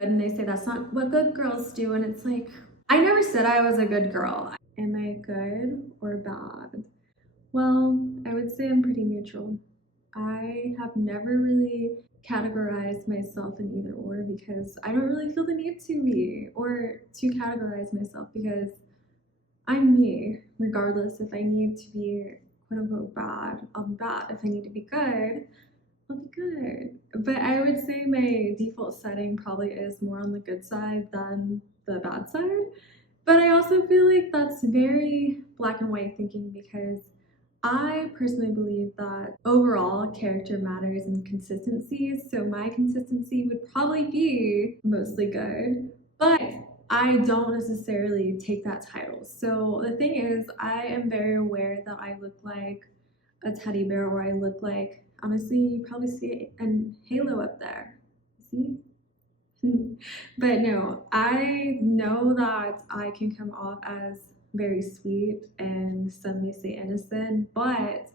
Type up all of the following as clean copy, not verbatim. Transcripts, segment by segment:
And they say that's not what good girls do. And it's like, I never said I was a good girl. Am I good or bad? Well, I would say I'm pretty neutral. I have never really categorized myself in either or because I don't really feel the need to be or to categorize myself because I'm me, regardless. If I need to be quote unquote bad, I'll be bad. If I need to be good, I'll be good. But I would say my default setting probably is more on the good side than the bad side. But I also feel like that's very black and white thinking because I personally believe that overall character matters and consistency. So my consistency would probably be mostly good, but I don't necessarily take that title. So the thing is, I am very aware that I look like a teddy bear or I look like, honestly, you probably see a halo up there. See? But no, I know that I can come off as very sweet and some may say innocent, but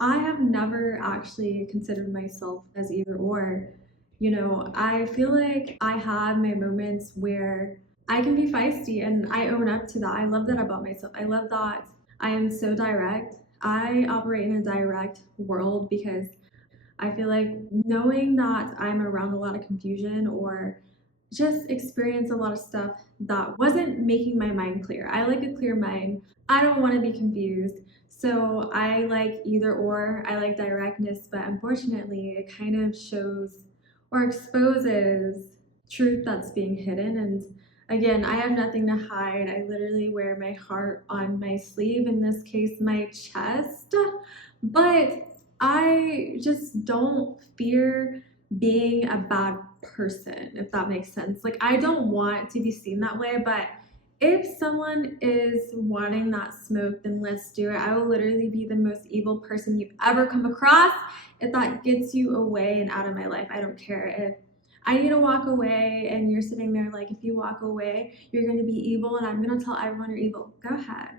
I have never actually considered myself as either or. You know, I feel like I have my moments where I can be feisty and I own up to that. I love that about myself. I love that I am so direct. I operate in a direct world because I feel like knowing that I'm around a lot of confusion or just experience a lot of stuff that wasn't making my mind clear. I like a clear mind. I don't want to be confused. So I like either or. I like directness, but unfortunately, it kind of shows or exposes truth that's being hidden. And again, I have nothing to hide. I literally wear my heart on my sleeve, in this case, my chest. But I just don't fear being a bad person, if that makes sense. Like, I don't want to be seen that way, but if someone is wanting that smoke, then let's do it. I will literally be the most evil person you've ever come across if that gets you away and out of my life. I don't care if I need to walk away and you're sitting there like, if you walk away, you're going to be evil and I'm going to tell everyone you're evil. Go ahead.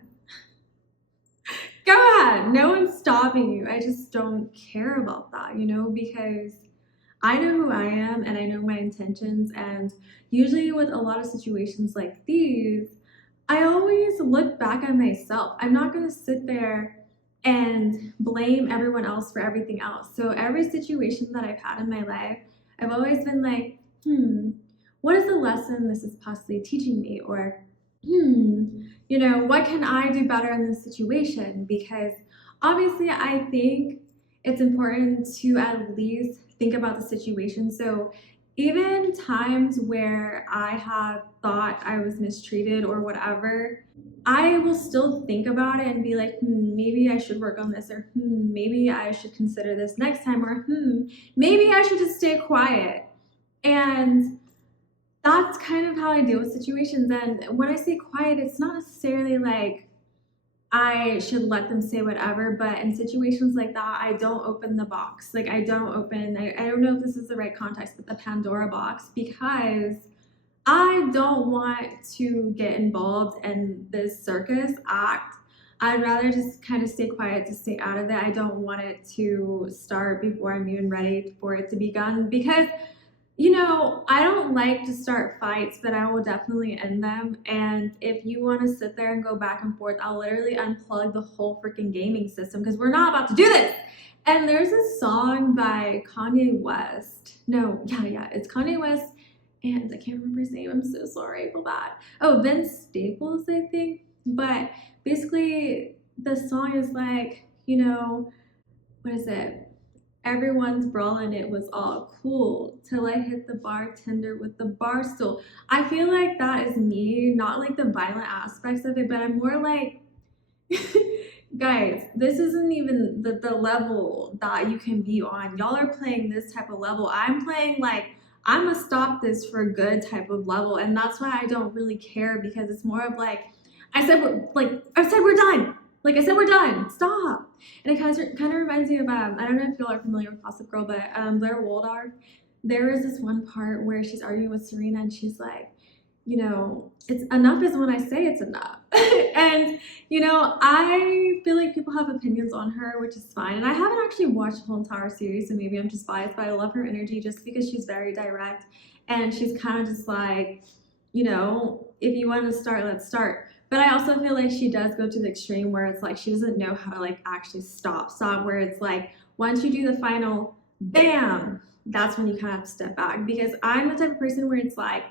Go ahead. No one's stopping you. I just don't care about that, you know, because I know who I am and I know my intentions. And usually, with a lot of situations like these, I always look back at myself. I'm not going to sit there and blame everyone else for everything else. So, every situation that I've had in my life, I've always been like, what is the lesson this is possibly teaching me? Or, you know, what can I do better in this situation? Because obviously, I think it's important to at least think about the situation. So even times where I have thought I was mistreated or whatever, I will still think about it and be like, maybe I should work on this, or maybe I should consider this next time, or maybe I should just stay quiet. And that's kind of how I deal with situations. And when I say quiet, it's not necessarily like I should let them say whatever, but in situations like that, I don't open the box. Like, I don't open, I don't know if this is the right context, but the Pandora box, because I don't want to get involved in this circus act. I'd rather just kind of stay quiet to stay out of it. I don't want it to start before I'm even ready for it to begin because you know, I don't like to start fights, but I will definitely end them. And if you want to sit there and go back and forth, I'll literally unplug the whole freaking gaming system because we're not about to do this. And there's a song by Kanye West. No, yeah, it's Kanye West. And I can't remember his name. I'm so sorry, I feel bad. Oh, Vince Staples, I think. But basically, the song is like, you know, what is it? Everyone's brawling, it was all cool till I hit the bartender with the bar stool. I feel like that is me, not like the violent aspects of it, but I'm more like, guys, this isn't even the level that you can be on. Y'all are playing this type of level. I'm playing like, I'm gonna stop this for good type of level. And that's why I don't really care because it's more of like, I said we're done. Like I said, we're done. Stop. And it kind of reminds me of I don't know if y'all are familiar with Gossip Girl, but Blair Waldorf. There is this one part where she's arguing with Serena, and she's like, you know, it's enough is when I say it's enough. And you know, I feel like people have opinions on her, which is fine. And I haven't actually watched the whole entire series, so maybe I'm just biased, but I love her energy just because she's very direct. and she's kind of just like, you know, if you want to start, let's start. But I also feel like she does go to the extreme where it's like she doesn't know how to like actually stop, where it's like once you do the final bam, that's when you kind of have to step back. Because I'm the type of person where it's like,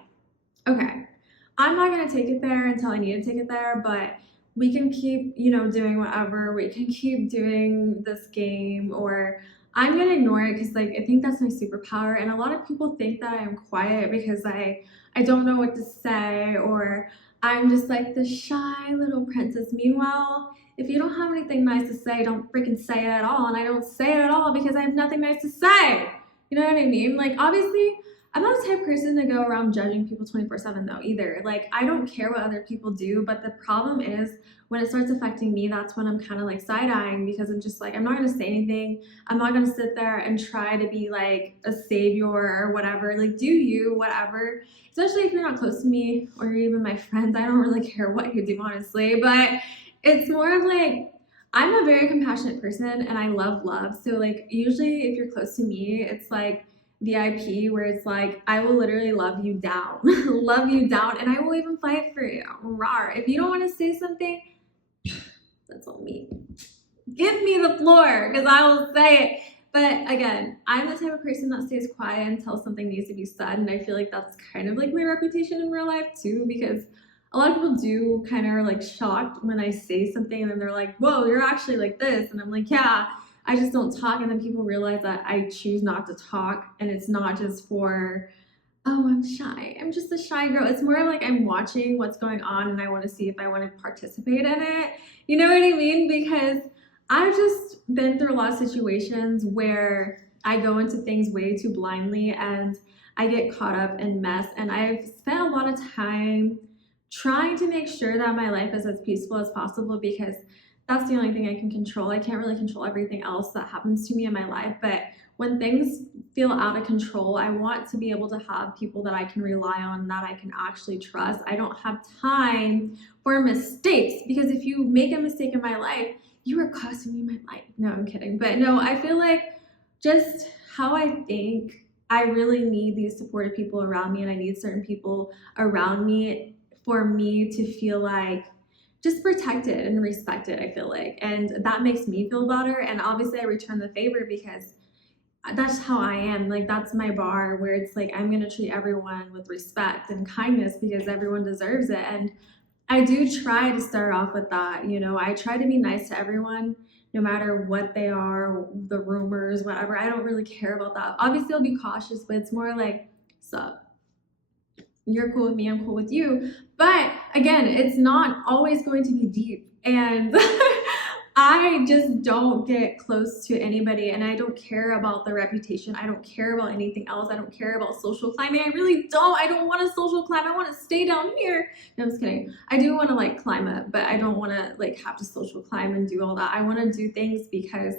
okay, I'm not gonna take it there until I need to take it there, but we can keep, you know, doing whatever. We can keep doing this game, or I'm gonna ignore it because like I think that's my superpower. And a lot of people think that I'm quiet because I don't know what to say, or I'm just like the shy little princess. Meanwhile, if you don't have anything nice to say, don't freaking say it at all. And I don't say it at all because I have nothing nice to say. You know what I mean? Like obviously I'm not the type of person to go around judging people 24/7 though either. Like I don't care what other people do, but the problem is when it starts affecting me, that's when I'm kind of like side-eyeing because I'm just like, I'm not gonna say anything. I'm not gonna sit there and try to be like a savior or whatever. Like do you, whatever. Especially if you're not close to me or you're even my friends. I don't really care what you do, honestly. But it's more of like I'm a very compassionate person and I love love. So like usually if you're close to me, it's like VIP where it's like I will literally love you down, love you down, and I will even fight for you. Rawr. If you don't want to say something, that's on me. Give me the floor because I will say it. But again, I'm the type of person that stays quiet until something needs to be said, and I feel like that's kind of like my reputation in real life too, because a lot of people do kind of are like shocked when I say something and then they're like, whoa, you're actually like this. And I'm like, yeah, I just don't talk. And then people realize that I choose not to talk. And it's not just for, oh, I'm shy. I'm just a shy girl. It's more like I'm watching what's going on and I want to see if I want to participate in it. You know what I mean? Because I've just been through a lot of situations where I go into things way too blindly and I get caught up in mess. And I've spent a lot of time trying to make sure that my life is as peaceful as possible because that's the only thing I can control. I can't really control everything else that happens to me in my life, but when things feel out of control, I want to be able to have people that I can rely on, that I can actually trust. I don't have time for mistakes because if you make a mistake in my life, you are costing me my life. No, I'm kidding. But no, I feel like just how I think, I really need these supportive people around me and I need certain people around me for me to feel like just protected and respected, I feel like. And that makes me feel better. And obviously I return the favor because that's how I am. Like that's my bar where it's like I'm gonna treat everyone with respect and kindness because everyone deserves it. And I do try to start off with that, you know. I try to be nice to everyone, no matter what they are, the rumors, whatever. I don't really care about that. Obviously I'll be cautious, but it's more like, sup? You're cool with me, I'm cool with you. But again, it's not always going to be deep. And I just don't get close to anybody and I don't care about their reputation. I don't care about anything else. I don't care about social climbing. I really don't. I don't want to social climb. I want to stay down here. No, I'm just kidding. I do want to like climb up, but I don't want to like have to social climb and do all that. I want to do things because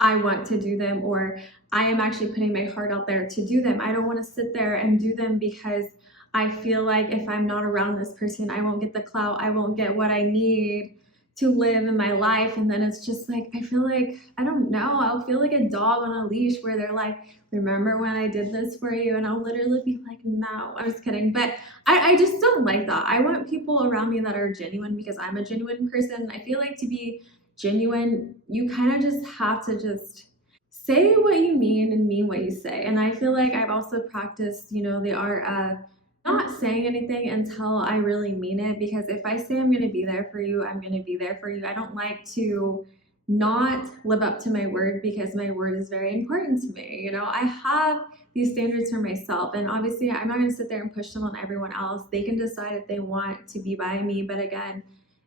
I want to do them, or I am actually putting my heart out there to do them. I don't want to sit there and do them because I feel like if I'm not around this person, I won't get the clout. I won't get what I need to live in my life. And then it's just like, I feel like, I don't know, I'll feel like a dog on a leash where they're like, remember when I did this for you? And I'll literally be like, no, I was kidding. But I just don't like that. I want people around me that are genuine because I'm a genuine person. I feel like to be genuine, you kind of just have to just say what you mean and mean what you say. And I feel like I've also practiced, you know, the art of not saying anything until I really mean it, because if I say I'm going to be there for you, I'm going to be there for you. I don't like to not live up to my word because my word is very important to me. You know, I have these standards for myself, and obviously I'm not going to sit there and push them on everyone else. They can decide if they want to be by me, but again,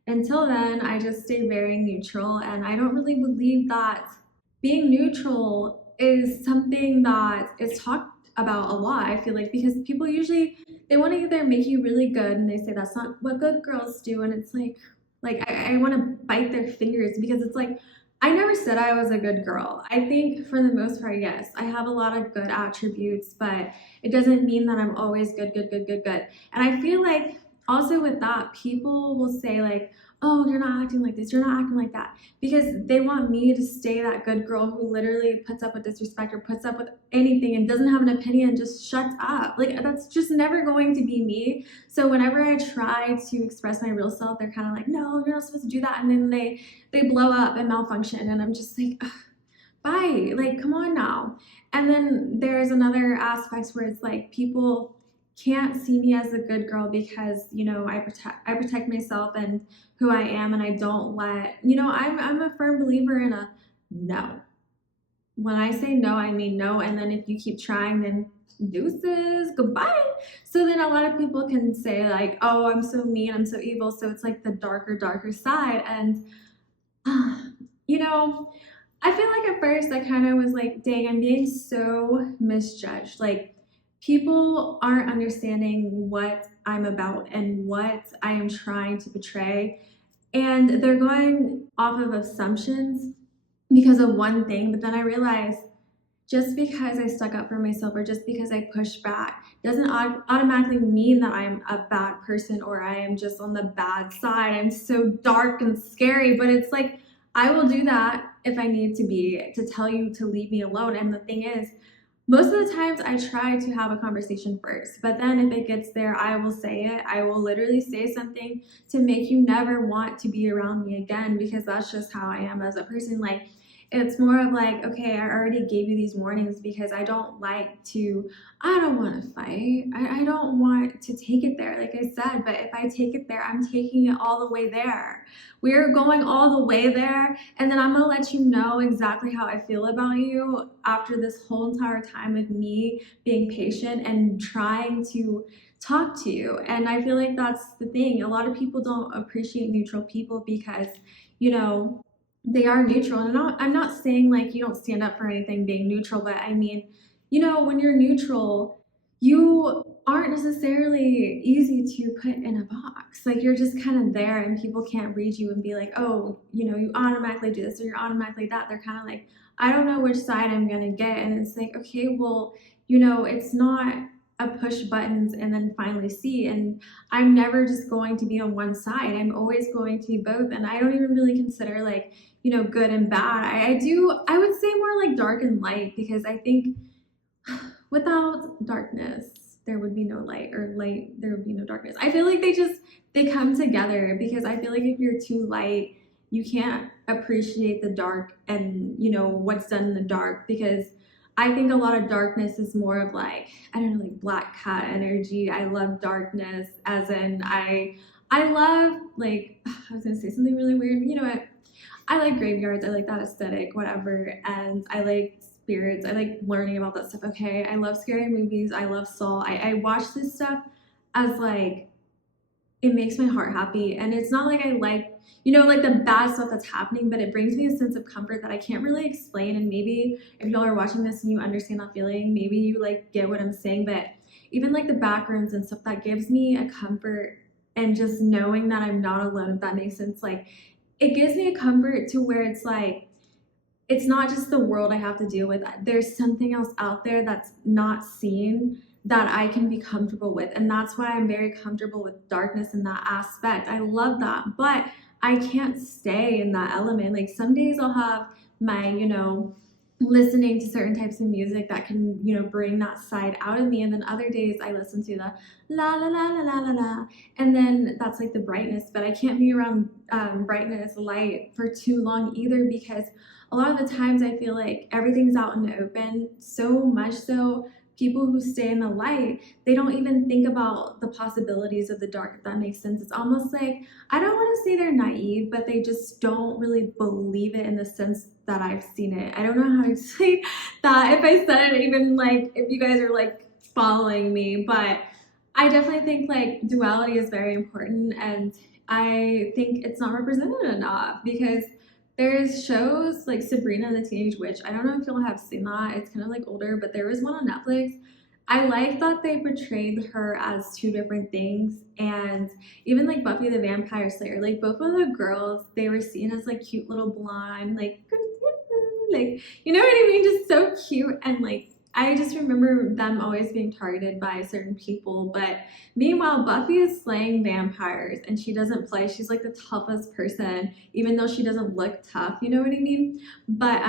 until then, I just stay very neutral, and I don't really believe that being neutral is something that is talked about a lot, I feel like, because people usually, they want to either make you really good and they say that's not what good girls do, and it's like I want to bite their fingers because it's like, I never said I was a good girl. I think for the most part, yes, I have a lot of good attributes, but it doesn't mean that I'm always good. And I feel like also with that, people will say like, oh, you're not acting like this, you're not acting like that, because they want me to stay that good girl who literally puts up with disrespect or puts up with anything and doesn't have an opinion, just shuts up. Like, that's just never going to be me. So whenever I try to express my real self, they're kind of like, no, you're not supposed to do that, and then they blow up and malfunction, and I'm just like, ugh, bye, like, come on now. And then there's another aspect where it's like people can't see me as a good girl because, you know, I protect myself and who I am, and I don't let, you know, I'm a firm believer in a no. When I say no, I mean no, and then if you keep trying, then deuces, goodbye. So then a lot of people can say like, oh, I'm so mean, I'm so evil, so it's like the darker side. And you know, I feel like at first I kind of was like, dang, I'm being so misjudged. Like, people aren't understanding what I'm about and what I am trying to portray. And they're going off of assumptions because of one thing. But then I realized just because I stuck up for myself or just because I pushed back doesn't automatically mean that I'm a bad person or I am just on the bad side. I'm so dark and scary, but it's like I will do that if I need to be to tell you to leave me alone. And the thing is, most of the times I try to have a conversation first, but then if it gets there, I will say it. I will literally say something to make you never want to be around me again, because that's just how I am as a person. Like, it's more of like, okay, I already gave you these warnings because I don't want to fight. I don't want to take it there, like I said, but if I take it there, I'm taking it all the way there. We're going all the way there, and then I'm gonna let you know exactly how I feel about you after this whole entire time of me being patient and trying to talk to you. And I feel like that's the thing. A lot of people don't appreciate neutral people because, you know, they are neutral. And I'm not saying like you don't stand up for anything being neutral, but I mean, you know, when you're neutral, you aren't necessarily easy to put in a box. Like, you're just kind of there and people can't read you and be like, oh, you know, you automatically do this or you're automatically that. They're kind of like, I don't know which side I'm going to get. And it's like, okay, well, you know, it's not a push buttons and then finally see. And I'm never just going to be on one side. I'm always going to be both. And I don't even really consider like, you know, good and bad. I would say more like dark and light, because I think without darkness, there would be no light, or light, there would be no darkness. I feel like they come together, because I feel like if you're too light, you can't appreciate the dark and, you know, what's done in the dark, because I think a lot of darkness is more of like, I don't know, like black cat energy. I love darkness, as in I love, like, I was gonna say something really weird, but you know what? I like graveyards. I like that aesthetic, whatever. And I like spirits. I like learning about that stuff. Okay. I love scary movies. I love Saw. I watch this stuff as like, it makes my heart happy. And it's not like I like, you know, like the bad stuff that's happening, but it brings me a sense of comfort that I can't really explain. And maybe if y'all are watching this and you understand that feeling, maybe you like get what I'm saying. But even like the back rooms and stuff, that gives me a comfort, and just knowing that I'm not alone, if that makes sense. Like, it gives me a comfort to where it's like, it's not just the world I have to deal with. There's something else out there that's not seen that I can be comfortable with. And that's why I'm very comfortable with darkness in that aspect. I love that. But I can't stay in that element. Like, some days I'll have my, you know, listening to certain types of music that can, you know, bring that side out of me. And then other days I listen to the la la la la la la la. And then that's like the brightness. But I can't be around brightness, light for too long either, because a lot of the times I feel like everything's out in the open, so much so people who stay in the light, they don't even think about the possibilities of the dark, if that makes sense. It's almost like, I don't want to say they're naive, but they just don't really believe it in the sense that I've seen it. I don't know how to explain that, if I said it, even like if you guys are like following me, but I definitely think like duality is very important, and I think it's not represented enough, because there's shows like Sabrina the Teenage Witch. I don't know if y'all have seen that. It's kind of like older, but there was one on Netflix. I like that they portrayed her as two different things. And even like Buffy the Vampire Slayer, like both of the girls, they were seen as like cute little blonde, like, you know what I mean? Just so cute. And like, I just remember them always being targeted by certain people. But meanwhile, Buffy is slaying vampires and she doesn't play. She's like the toughest person, even though she doesn't look tough. You know what I mean? But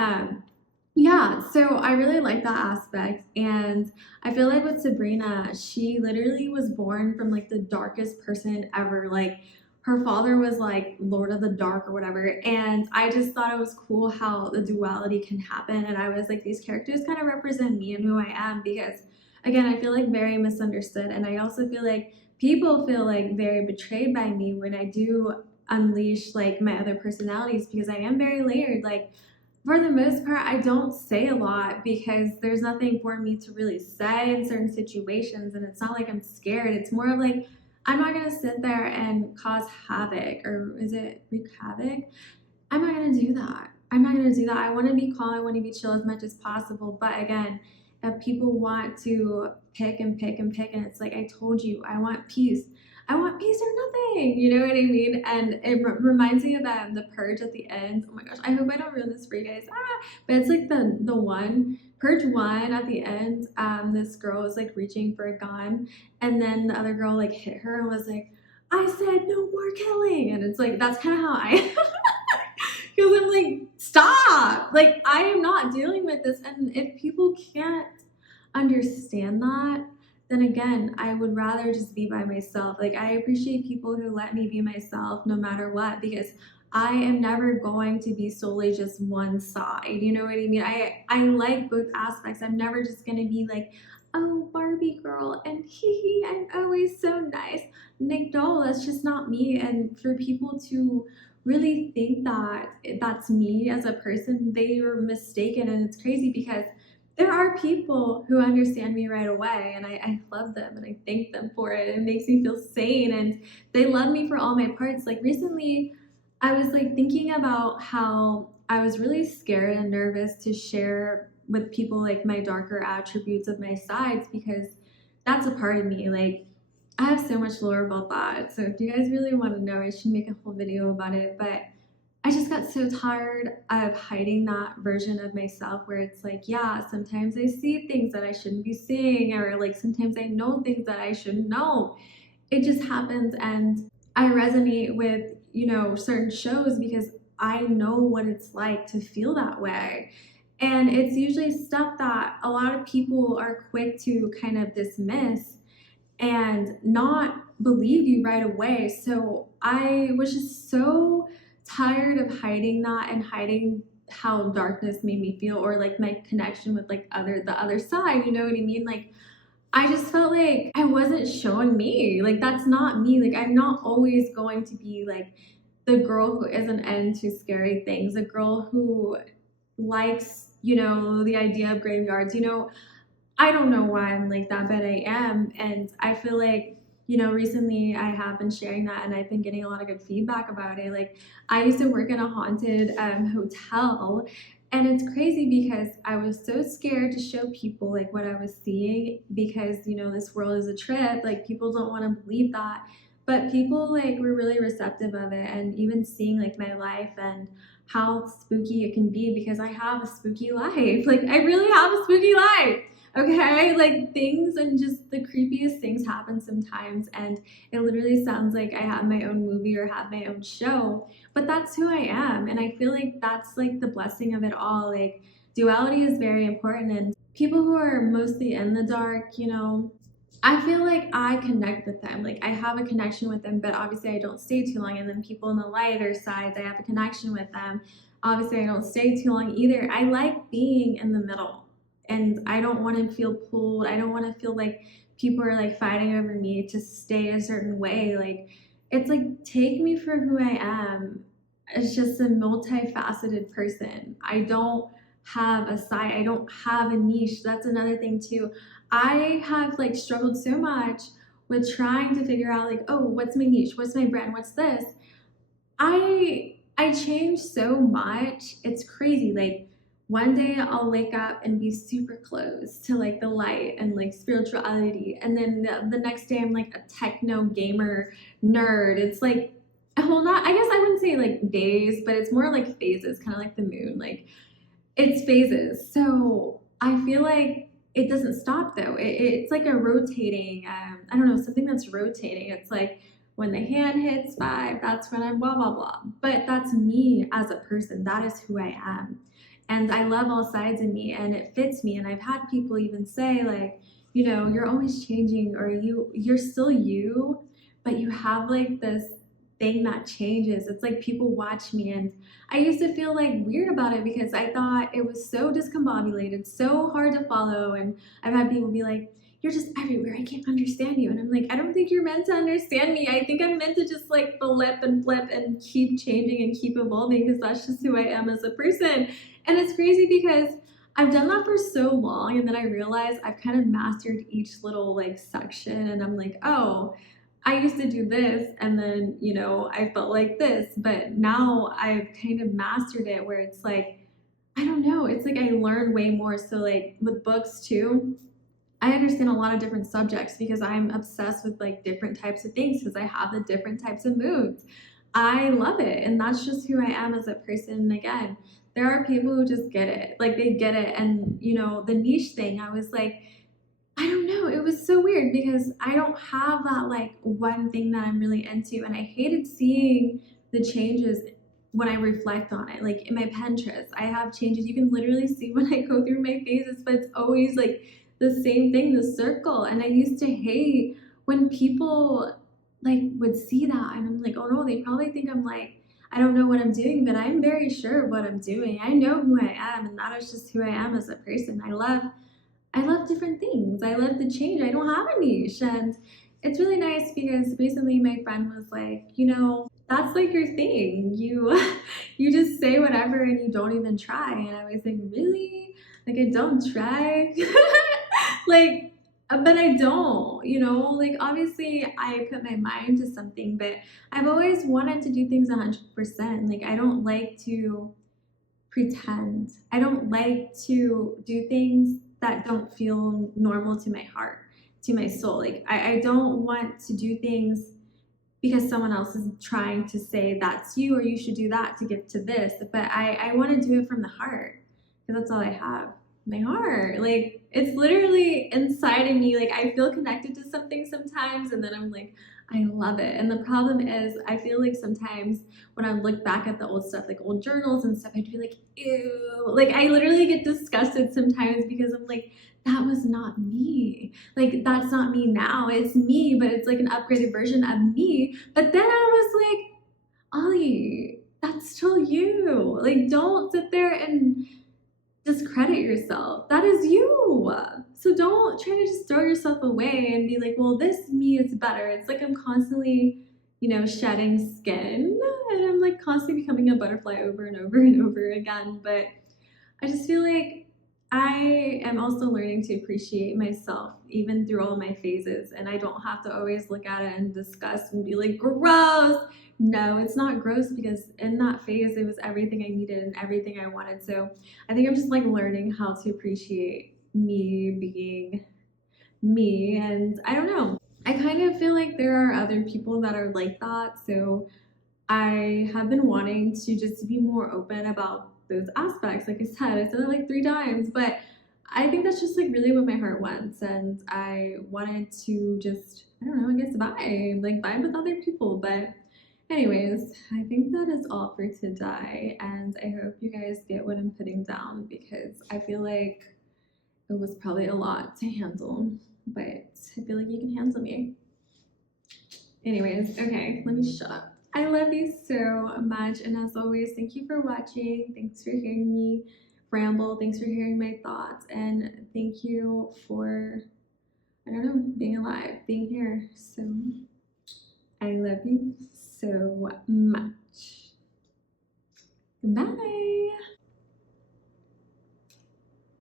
yeah, so I really like that aspect. And I feel like with Sabrina, she literally was born from like the darkest person ever. Like her father was like Lord of the Dark or whatever. And I just thought it was cool how the duality can happen. And I was like, these characters kind of represent me and who I am because, again, I feel like very misunderstood. And I also feel like people feel like very betrayed by me when I do unleash like my other personalities because I am very layered. Like, for the most part, I don't say a lot because there's nothing for me to really say in certain situations. And it's not like I'm scared. It's more of like, I'm not going to sit there and cause havoc, or is it wreak havoc? I'm not going to do that. I'm not going to do that. I want to be calm. I want to be chill as much as possible. But again, if people want to pick and pick and pick, and it's like, I told you, I want peace. I want peace or nothing. You know what I mean? And it reminds me of the purge at the end. Oh my gosh, I hope I don't ruin this for you guys. But it's like the one purge one at the end. This girl was like reaching for a gun, and then the other girl like hit her and was like, "I said no more killing," and it's like that's kind of how I. Because I'm like, stop! Like I am not dealing with this, and if people can't understand that, then again, I would rather just be by myself. Like, I appreciate people who let me be myself no matter what, because I am never going to be solely just one side. You know what I mean? I like both aspects. I'm never just going to be like, oh, Barbie girl, and hee hee, I'm always so nice. Like, no, that's just not me. And for people to really think that that's me as a person, they are mistaken. And it's crazy because there are people who understand me right away, and I love them and I thank them for it. It makes me feel sane, and they love me for all my parts. Like recently, I was like thinking about how I was really scared and nervous to share with people like my darker attributes of my sides because that's a part of me. Like I have so much lore about that. So if you guys really want to know, I should make a whole video about it. But I just got so tired of hiding that version of myself where it's like, yeah, sometimes I see things that I shouldn't be seeing, or like sometimes I know things that I shouldn't know. It just happens, and I resonate with, you know, certain shows because I know what it's like to feel that way. And it's usually stuff that a lot of people are quick to kind of dismiss and not believe you right away. So I was just so tired of hiding that and hiding how darkness made me feel, or like my connection with like the other side, you know what I mean? Like I just felt like I wasn't showing me. Like that's not me. Like I'm not always going to be like the girl who isn't into scary things, the girl who likes, you know, the idea of graveyards. You know, I don't know why I'm like that, but I am. And I feel like, you know, recently I have been sharing that and I've been getting a lot of good feedback about it. Like, I used to work in a haunted hotel, and it's crazy because I was so scared to show people like what I was seeing because, you know, this world is a trip. Like, people don't want to believe that. But people like were really receptive of it, and even seeing like my life and how spooky it can be because I have a spooky life. Like, I really have a spooky life. Okay, like things and just the creepiest things happen sometimes, and it literally sounds like I have my own movie or have my own show, but that's who I am. And I feel like that's like the blessing of it all. Like, duality is very important, and people who are mostly in the dark, you know, I feel like I connect with them. Like, I have a connection with them, but obviously I don't stay too long. And then people on the lighter sides, I have a connection with them. Obviously, I don't stay too long either. I like being in the middle, and I don't want to feel pulled. I don't want to feel like people are like fighting over me to stay a certain way. Like, it's like, take me for who I am. It's just a multifaceted person. I don't have a side. I don't have a niche. That's another thing too. I have like struggled so much with trying to figure out like, oh, what's my niche? What's my brand? What's this? I changed so much. It's crazy. Like, one day I'll wake up and be super close to like the light and like spirituality, and then the next day I'm like a techno gamer nerd. It's like, well, not, I guess I wouldn't say like days, but it's more like phases, kind of like the moon. Like, it's phases. So I feel like it doesn't stop though. It's like a rotating, I don't know, something that's rotating. It's like when the hand hits 5, that's when I'm blah, blah, blah. But that's me as a person. That is who I am. And I love all sides of me and it fits me. And I've had people even say, like, you know, you're always changing, or you're still you, but you have like this thing that changes. It's like people watch me, and I used to feel like weird about it because I thought it was so discombobulated, so hard to follow. And I've had people be like, you're just everywhere, I can't understand you. And I'm like, I don't think you're meant to understand me. I think I'm meant to just like flip and keep changing and keep evolving, because that's just who I am as a person. And it's crazy because I've done that for so long, and then I realized I've kind of mastered each little like section, and I'm like, oh, I used to do this, and then, you know, I felt like this, but now I've kind of mastered it, where it's like, I don't know, it's like I learn way more. So like with books too, I understand a lot of different subjects because I'm obsessed with like different types of things, because I have the different types of moods. I love it, and that's just who I am as a person. And again, there are people who just get it, like they get it. And you know, the niche thing, I was like, I don't know, it was so weird because I don't have that like one thing that I'm really into, and I hated seeing the changes when I reflect on it. Like in my Pinterest, I have changes. You can literally see when I go through my phases, but it's always like the same thing, the circle. And I used to hate when people like would see that, and I'm like, oh no, they probably think I'm like, I don't know what I'm doing, but I'm very sure of what I'm doing. I know who I am, and that is just who I am as a person. I love different things. I love the change. I don't have a niche. And it's really nice because recently my friend was like, you know, that's like your thing. You you just say whatever and you don't even try. And I was like, really? Like I don't try? Like, but I don't, you know, like obviously I put my mind to something, but I've always wanted to do things 100%. Like I don't like to pretend. I don't like to do things that don't feel normal to my heart, to my soul. Like I don't want to do things because someone else is trying to say that's you or you should do that to get to this. But I want to do it from the heart, because that's all I have. My heart. Like it's literally inside of me. Like I feel connected to something sometimes, and then I'm like, I love it. And the problem is I feel like sometimes when I look back at the old stuff, like old journals and stuff, I'd be like, ew. Like I literally get disgusted sometimes because I'm like, that was not me. Like that's not me now. It's me, but it's like an upgraded version of me. But then I was like, Ollie, that's still you. Like don't sit there and discredit yourself. That is you. So don't try to just throw yourself away and be like, well, this me is better. It's like I'm constantly, you know, shedding skin, and I'm like constantly becoming a butterfly over and over and over again. But I just feel like I am also learning to appreciate myself even through all of my phases, and I don't have to always look at it and disgust and be like, gross. No, it's not gross, because in that phase, it was everything I needed and everything I wanted. So I think I'm just like learning how to appreciate me being me. And I don't know, I kind of feel like there are other people that are like that. So I have been wanting to just be more open about those aspects. Like I said it like 3 times, but I think that's just like really what my heart wants. And I wanted to just, I don't know, I guess vibe with other people. But anyways, I think that is all for today, and I hope you guys get what I'm putting down, because I feel like it was probably a lot to handle, but I feel like you can handle me. Anyways, okay, let me shut up. I love you so much, and as always, thank you for watching. Thanks for hearing me ramble. Thanks for hearing my thoughts, and thank you for, I don't know, being alive, being here. So I love you so much. Bye.